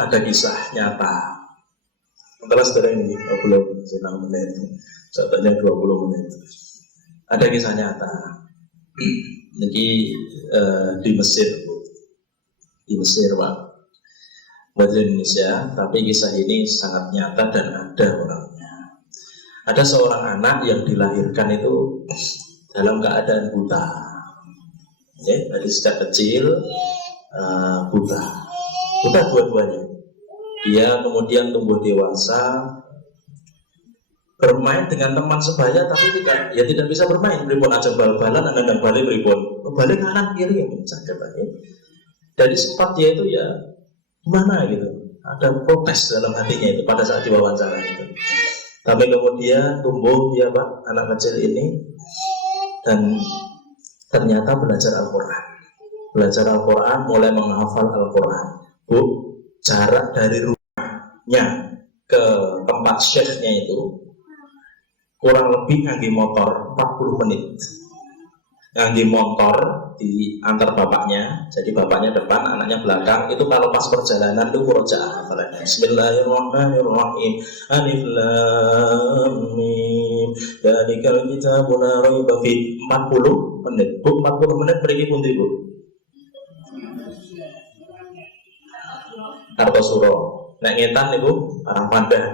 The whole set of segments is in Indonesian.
ada kisah nyata. Setelah saudara ini 20 menit, contohnya 20 menit. Ada kisah nyata. Jadi di Mesir, Pak, bukan Indonesia, tapi kisah ini sangat nyata dan ada orangnya. Ada seorang anak yang dilahirkan itu dalam keadaan buta. Ya, dari sejak kecil buta dua-duanya. Dia kemudian tumbuh dewasa, bermain dengan teman sebaya, tapi tidak bisa bermain. Pripun aja bal-balan, anak balik pripun, balik kanan kiri sakit lagi. Jadi sempat dia itu ya gimana gitu, ada protes dalam hatinya itu pada saat diwawancara itu. Tapi kemudian tumbuh dia Pak, anak kecil ini, dan ternyata belajar Al-Quran, mulai menghafal Al-Quran. Bu, jarak dari rumahnya ke tempat syekhnya itu kurang lebih ngangge motor 40 menit. Ngangge motor di antar bapaknya, jadi bapaknya depan, anaknya belakang. Itu kalau pas perjalanan itu murojaah. Bismillahirrahmanirrahim. Alif lam mim. Dzalikal kitabun la raiba fi. 40 menit. Bu, 40 menit mriki pundi, Bu? Kartosuro. Nek ngetan niku Parang Pandah.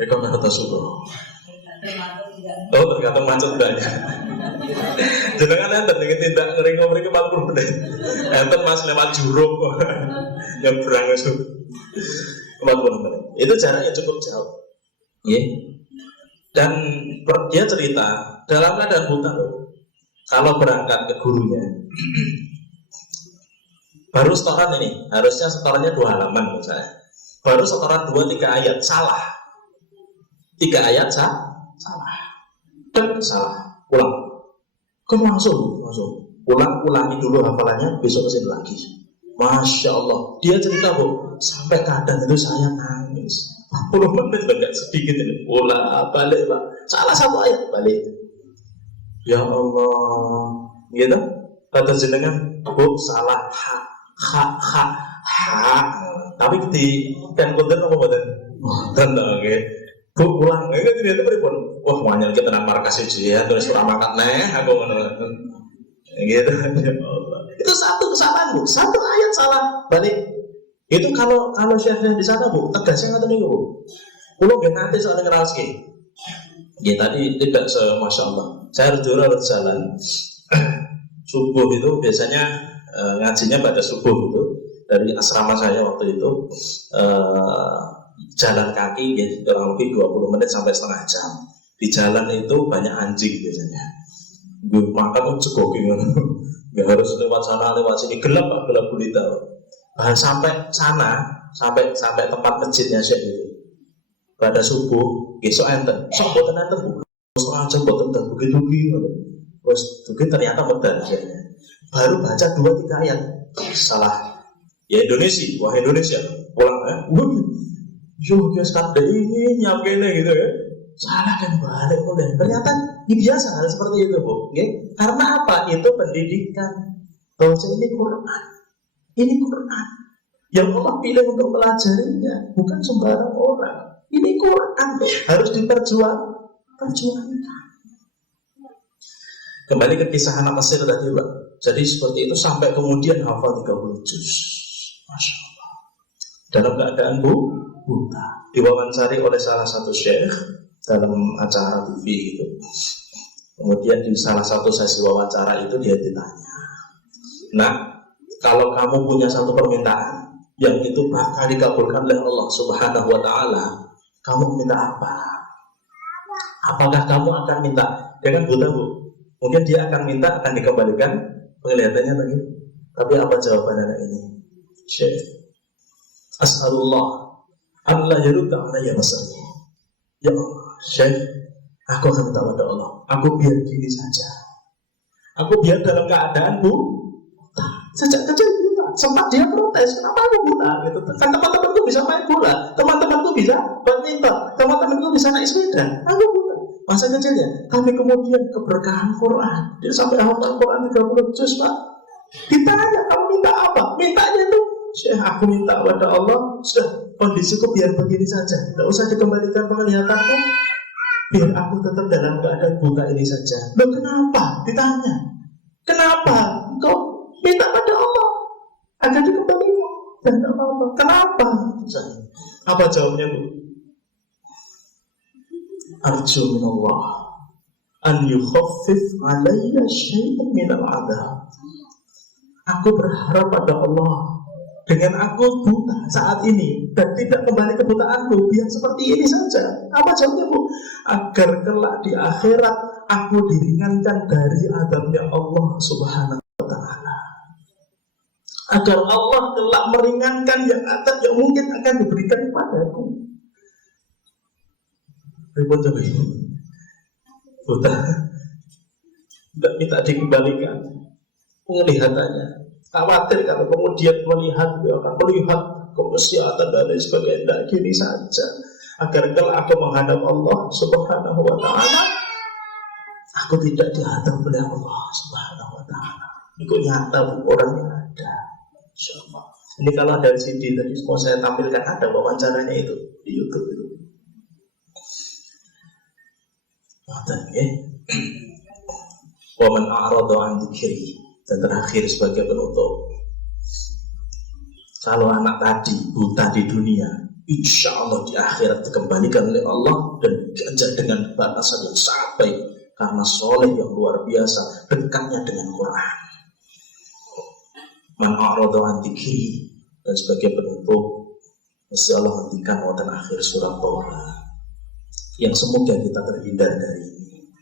Mereka Kartosuro. Oh, tergantung macet banyak. Jenengan enten iki tindak ngring-ngring 40 menit. Enten Mas lewat Juruk. Nyebrang itu 40 menit. Itu jaraknya cukup jauh. Nggih. Dan dia cerita dalam keadaan buta loh. Kalau berangkat ke gurunya, baru setoran ini, harusnya setorannya 2 halaman misalnya. Baru setoran 2-3 ayat, salah. 3 ayat salah. Dan salah, ulang. Kan langsung ulangi dulu hafalannya, besok kesini lagi. Masya Allah, dia cerita Bu, sampai kadang itu saya nangis 40 menit enggak sedikit ini. Ulang balik Pak, salah 1 ayat balik. Ya Allah, gitu. Kata jenengan, Bu, salah ha. Tapi di pen konten apa konten? Oke. Bu, ulang, enggak ternyata pripun. Wah, wanyal kita nang markas siji ya, terus ora makat neh aku ngono. Gitu. Ya Allah. Itu satu kesalahan, Bu. 1 ayat salah, balik. Itu kalau syekhnya di sana, Bu, tegasnya ngoten niku, Bu. Kulo nggih nate soal ngraoske. Ya tadi tidak Masya Allah. Saya harus jalan. Subuh itu biasanya ngajinya pada subuh itu dari asrama saya waktu itu. Jalan kaki ya, kurang lebih 20 menit sampai setengah jam. Di jalan itu banyak anjing biasanya. Gue makan tuh cegoking, nggak harus lewat sana lewat sini, gelap gulita. Sampai sana, sampai tempat masjidnya Syekh itu. Pada subuh, besok enten, boten enten, setengah jam boten dan begitu. Terus begitu ternyata betul Syekhnya. Baru baca 2-3 ayat, salah. Ya Indonesia, pulang ya. Yo, dia sekarang ini nyampe gitu ya. Salah kan balik mulai. Ternyata ini biasa hal seperti itu, Bu. Okay? Karena apa? Itu pendidikan. Bahwa ini Quran. Yang Allah pilih untuk pelajarinya, bukan sembarang orang. Ini Quran, harus diperjuangkan. Kembali ke kisah anak Mesir tadi, Pak. Jadi seperti itu sampai kemudian hafal 30 juz. Masya Allah. Dalam keadaan buta, diwawancari oleh salah satu syekh dalam acara TV itu. Kemudian di salah satu sesi wawancara itu dia ditanya, "Nah, kalau kamu punya satu permintaan yang itu bakal dikabulkan oleh Allah Subhanahu wa Ta'ala, kamu minta apa? Apakah kamu akan minta?" Dia kan buta, Bu. Mungkin dia akan minta akan dikembalikan penglihatannya tadi. Tapi apa jawaban anak ini? Syekh, as'alullah Allah yarudda alayya basari. Ya Allah, Syekh, aku akan minta pada Allah, aku biar gini saja. Aku biar dalam keadaan buta. Sejak kecil buta. Sempat dia protes, kenapa aku buta? Gitu. Kan teman-temanku bisa main bola, teman-temanku bisa badminton, teman-temanku bisa naik sepeda. Aku buta. Masa kecilnya. Tapi kemudian keberkahan Quran, dia sampai hafal Quran 30 juz, Pak. Ditanya, kamu minta apa? Mintanya itu Syekh, aku minta pada Allah, sudah kondisiku biar begini saja, tidak usah dikembalikan penglihatanku, biar aku tetap dalam keadaan buta ini saja. Loh kenapa? Ditanya, kenapa? Engkau minta pada Allah agar dikembalikan dan tidak apa-apa. Kenapa? Apa jawabnya, Bu? Arju minallah an yukhaffif alayya syai'an minal adab. Aku berharap pada Allah dengan aku buta saat ini dan tidak kembali kebutaanku, biar seperti ini saja. Apa jawabnya, Bu? Agar kelak di akhirat aku diringankan dari adabnya Allah Subhanahu wa ta'ala. Agar Allah kelak meringankan yang adab yang mungkin akan diberikan kepadaku. Ribut jadi buta, tidak minta dikembalikan penglihatannya. Khawatir kalau kemudian melihat, dia akan melihat kemaksiatan dan lain sebagainya. Tidak gini saja. Agar kalau aku menghadap Allah Subhanahu wa ta'ala, aku tidak dihadap oleh Allah Subhanahu wa ta'ala. Itu nyata, orangnya ada. InsyaAllah. Ini kalau ada CD tadi mau saya tampilkan, ada wawancaranya itu di YouTube itu. Wa man a'rada an dzikri. Dan terakhir sebagai penutup, kalau anak tadi buta di dunia, insya Allah di akhirat dikembalikan oleh Allah dan diganjar dengan balasan yang sangat baik karena soleh yang luar biasa, dekatnya dengan Quran. Man a'rada an dzikri. Dan sebagai penutup, mesti Allah hentikan watan akhir surat Toha yang semoga kita terhindar dari ini.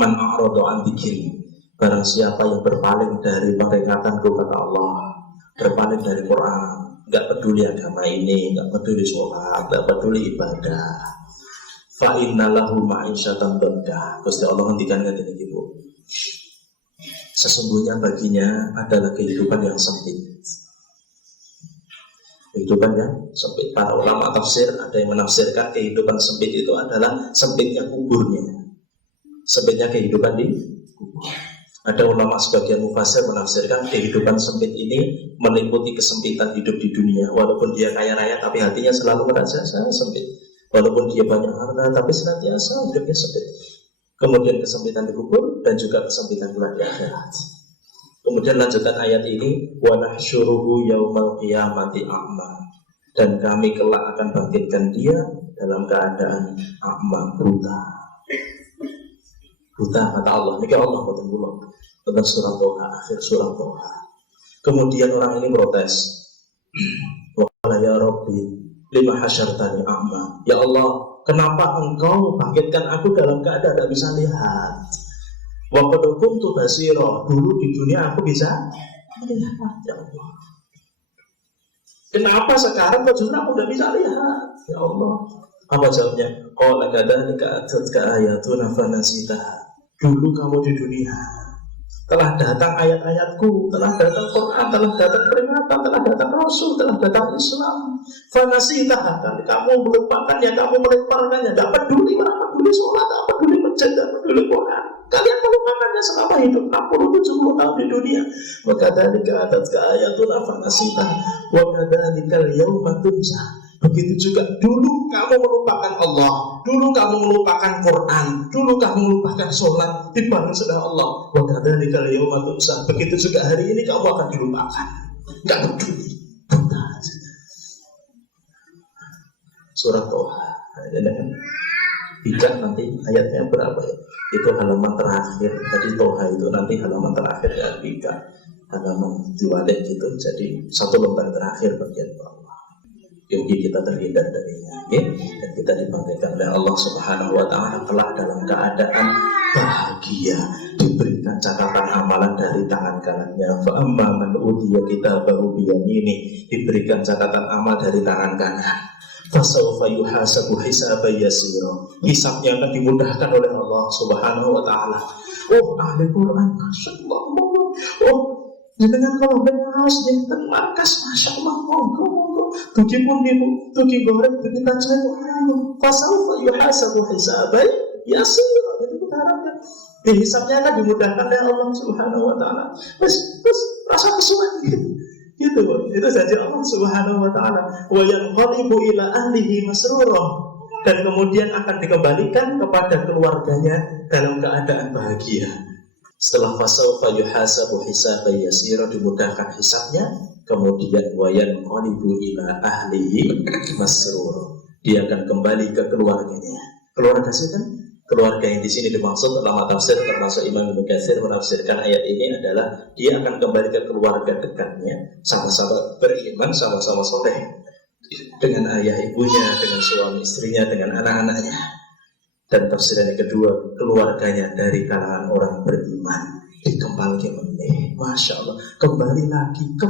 Man a'rada an dzikri. Barang siapa yang berpaling dari peringatanku, kata Allah, berpaling dari Quran, nggak peduli agama ini, nggak peduli sholat, nggak peduli ibadah, fa inna lahu ma'isyatan dhanka. Gusti Allah hentikan dengan ini, Bu. Sesungguhnya baginya adalah kehidupan yang sempit. Kehidupan yang sempit. Para ulama tafsir ada yang menafsirkan kehidupan sempit itu adalah sempitnya kuburnya, sempitnya kehidupan di kubur. Ada ulama sebagian mufassir menafsirkan kehidupan sempit ini meliputi kesempitan hidup di dunia. Walaupun dia kaya raya tapi hatinya selalu merasa sempit. Walaupun dia banyak harta tapi senantiasa hidupnya sempit. Kemudian kesempitan di kubur dan juga kesempitan pula di akhirat. Kemudian lanjutan ayat ini, wa nahsyuruhu yaumal qiyamati a'ma. Dan kami kelak akan bangkitkan dia dalam keadaan a'ma, buta. Buta, kata Allah. Ini Allah kata Allah tentang surat Toha, akhir surat Toha. Kemudian orang ini protes. Waqala ya Rabbi lima hasyartani a'ma. Ya Allah, kenapa engkau bangkitkan aku dalam keadaan tidak bisa lihat? Wa qad kuntu basira. Dulu di dunia aku bisa melihat, ya Allah. Kenapa sekarang kok justru aku tidak bisa lihat? Ya Allah. Apa jawabnya? Qala kadzalika atatka ayatuna fanasitaha. Dulu kamu di dunia telah datang ayat-ayatku, telah datang Quran, telah datang peringatan, telah datang Rasul, telah datang Islam. Fanasitaha, kamu melupakannya, kamu melemparkannya, tidak peduli, tidak peduli sholat, tidak peduli masjid, tidak peduli Quran. Kalian melupakannya selama hidup 60-70 tahun di dunia. Wa kadzalika atatka ayatuna fanasitaha wa kadzalikal yauma tunsa. Begitu juga dulu kamu melupakan Allah, dulu kamu melupakan Quran, dulu kamu melupakan sholat, dibangun sudah Allah. Wa kadzalika al-yauma tunsa. Begitu juga hari ini kamu akan dilupakan. Enggak peduli. Buta. Surat Toha. Tidak nanti ayatnya berapa ya? Itu halaman terakhir. Tadi Toha itu nanti halaman terakhir ya, tiga halaman diwalik gitu. Jadi satu lembar terakhir bagian bawah. Mungkin kita terhindar darinya, ya? Dan kita dibangkitkan oleh Allah Subhanahu wa ta'ala kelak dalam keadaan bahagia, diberikan catatan amalan dari tangan kanannya. Fa amma man utiya kitabahu biyamini, diberikan catatan amal dari tangan kanan. Fasawfa yuhasabu hisaban yasira, hisabnya akan dimudahkan oleh Allah Subhanahu wa ta'ala. Oh, ahli Quran, masyaallah. Oh, dengan kalau benas dengan markas, masyaallah. Tuki pun ibu, tuki goreng, tuki tajam, fasawfa yuhasabu hisaban yasira. Itu kita harapkan. Hisabnya akan dimudahkan oleh Allah Subhanahu wa ta'ala. Terus rasa kesuwen. Itu janji Allah Subhanahu wa taala. Wa yanqalibu ila ahlihi masrura, dan kemudian akan dikembalikan kepada keluarganya dalam keadaan bahagia. Setelah fasawfa yuhasabu hisaban yasira, dimudahkan hisabnya, kemudian wa yanqalibu ila ahlihi masrura, dia akan kembali ke keluarganya. Keluarga itu kan keluarga yang di sini dimaksud ulama tafsir termasuk Imam Ibnu Katsir menafsirkan ayat ini adalah dia akan kembali ke keluarga dekatnya, sama-sama beriman, sama-sama soleh, dengan ayah ibunya, dengan suami istrinya, dengan anak-anaknya. Dan tafsiran yang kedua, keluarganya dari kalangan orang beriman dikembalikan meneh, masya Allah, kembali lagi ke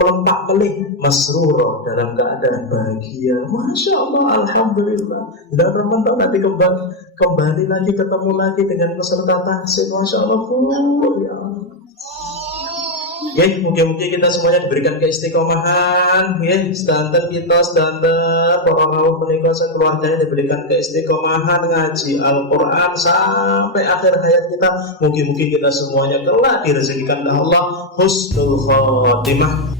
melempak melih masruro, dalam keadaan bahagia, masya Allah, alhamdulillah. Dan teman-teman nanti kembali lagi, ketemu lagi dengan peserta tahsin, masya Allah, ya. Ya, mungkin-mungkin kita semuanya diberikan keistiqomahan, ya, standar kita, standar para kaum menikah keluarganya diberikan keistiqomahan ngaji Al-Quran sampai akhir hayat kita. Mungkin-mungkin kita semuanya kelak direzekikan oleh Allah husnul khotimah.